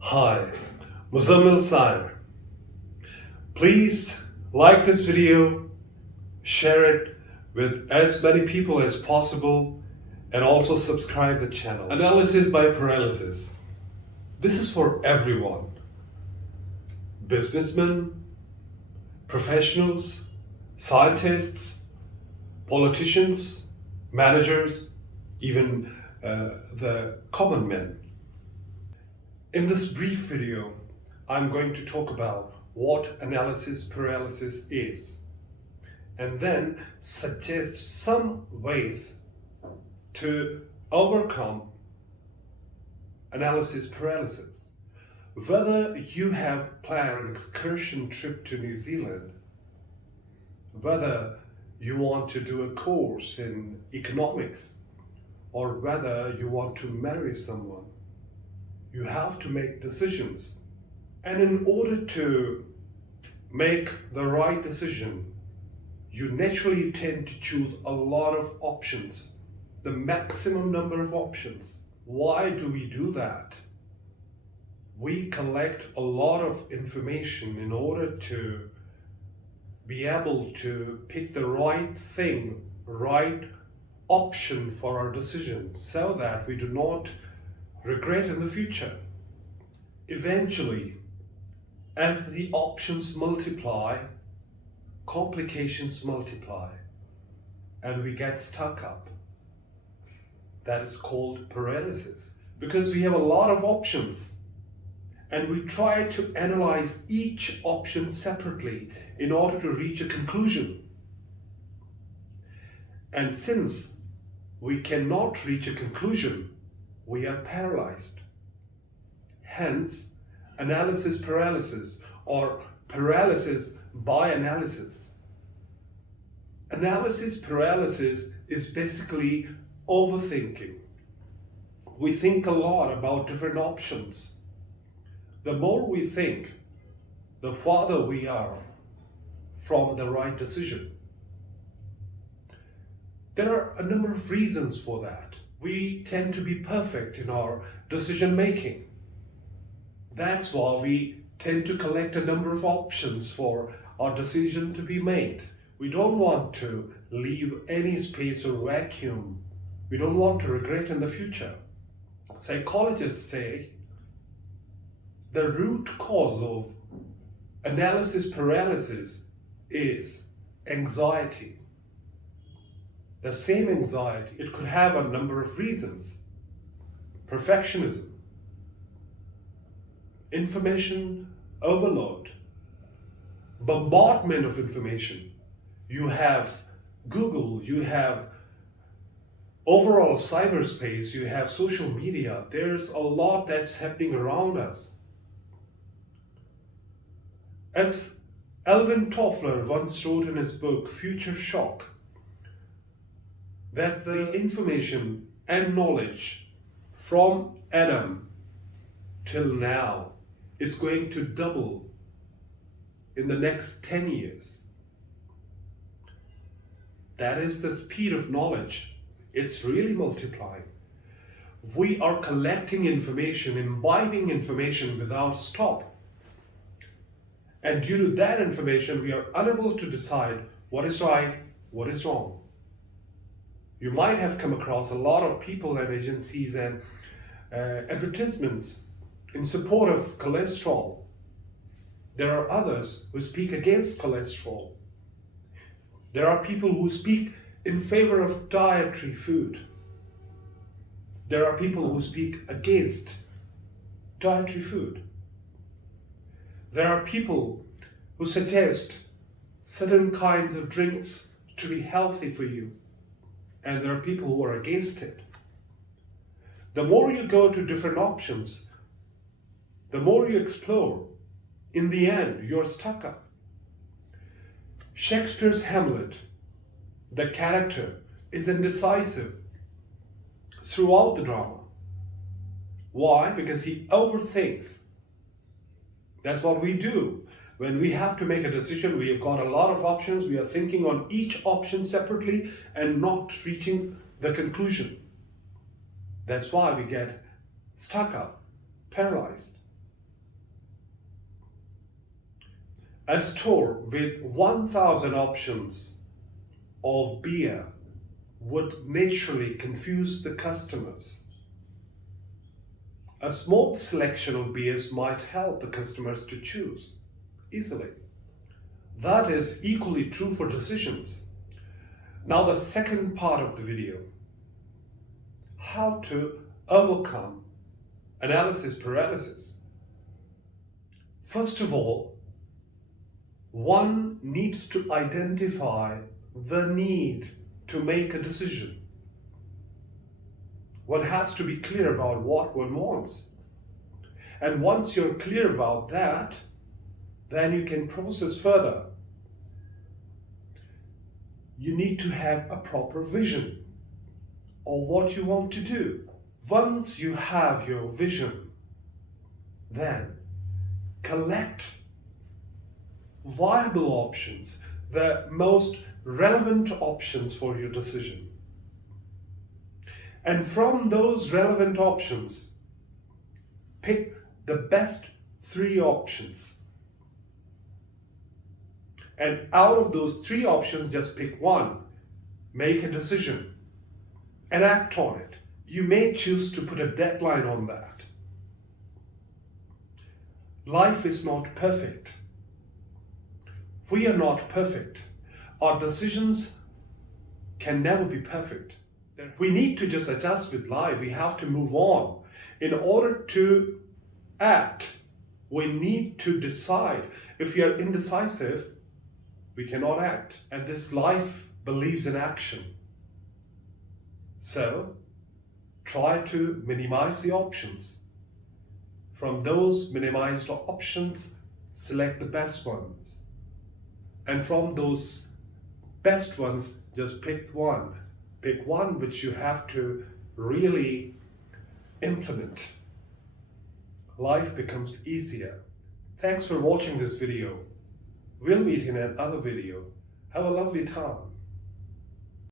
Hi, Muzammil Sire. Please like this video, share it with as many people as possible, and also subscribe the channel. Analysis by paralysis. This is for everyone. Businessmen, professionals, scientists, politicians, managers, even the common men. In this brief video, I'm going to talk about what analysis paralysis is, and then suggest some ways to overcome analysis paralysis. Whether you have planned an excursion trip to New Zealand, whether you want to do a course in economics, or whether you want to marry someone, you have to make decisions. And in order to make the right decision, you naturally tend to choose a lot of options, the maximum number of options. Why do we do that? We collect a lot of information in order to be able to pick the right thing, right option for our decision, so that we do not regret in the future. Eventually, as the options multiply, complications multiply, and we get stuck up. That is called paralysis, because we have a lot of options and we try to analyze each option separately in order to reach a conclusion. And since we cannot reach a conclusion, we are paralyzed. Hence, analysis paralysis, or paralysis by analysis. Analysis paralysis is basically overthinking. We think a lot about different options. The more we think, the farther we are from the right decision. There are a number of reasons for that. We tend to be perfect in our decision making. That's why we tend to collect a number of options for our decision to be made. We don't want to leave any space or vacuum. We don't want to regret in the future. Psychologists say the root cause of analysis paralysis is anxiety. The same anxiety, it could have a number of reasons. Perfectionism, information overload, bombardment of information. You have Google, you have overall cyberspace, you have social media. There's a lot that's happening around us. As Alvin Toffler once wrote in his book, Future Shock, that the information and knowledge from Adam till now is going to double in the next 10 years. That is the speed of knowledge. It's really multiplying. We are collecting information, imbibing information without stop. And due to that information, we are unable to decide what is right, what is wrong. You might have come across a lot of people and agencies and advertisements in support of cholesterol. There are others who speak against cholesterol. There are people who speak in favor of dietary food. There are people who speak against dietary food. There are people who suggest certain kinds of drinks to be healthy for you. And there are people who are against it. The more you go to different options, the more you explore, in the end, you're stuck up. Shakespeare's Hamlet, the character, is indecisive throughout the drama. Why? Because he overthinks. That's what we do. When we have to make a decision, we have got a lot of options. We are thinking on each option separately and not reaching the conclusion. That's why we get stuck up, paralyzed. A store with 1,000 options of beer would naturally confuse the customers. A small selection of beers might help the customers to choose easily. That is equally true for decisions. Now the second part of the video, how to overcome analysis paralysis. First of all, one needs to identify the need to make a decision. One has to be clear about what one wants. And once you're clear about that, then you can process further. You need to have a proper vision of what you want to do. Once you have your vision, then collect viable options, the most relevant options for your decision. And from those relevant options, pick the best 3 options. And out of those 3 options, just pick one. Make a decision and act on it. You may choose to put a deadline on that. Life is not perfect. We are not perfect. Our decisions can never be perfect. We need to just adjust with life. We have to move on. In order to act, we need to decide. If we are indecisive, we cannot act. And this life believes in action. So, try to minimize the options. From those minimized options, select the best ones. And from those best ones, just pick one. Pick one which you have to really implement. Life becomes easier. Thanks for watching this video. We'll meet in another video. Have a lovely time.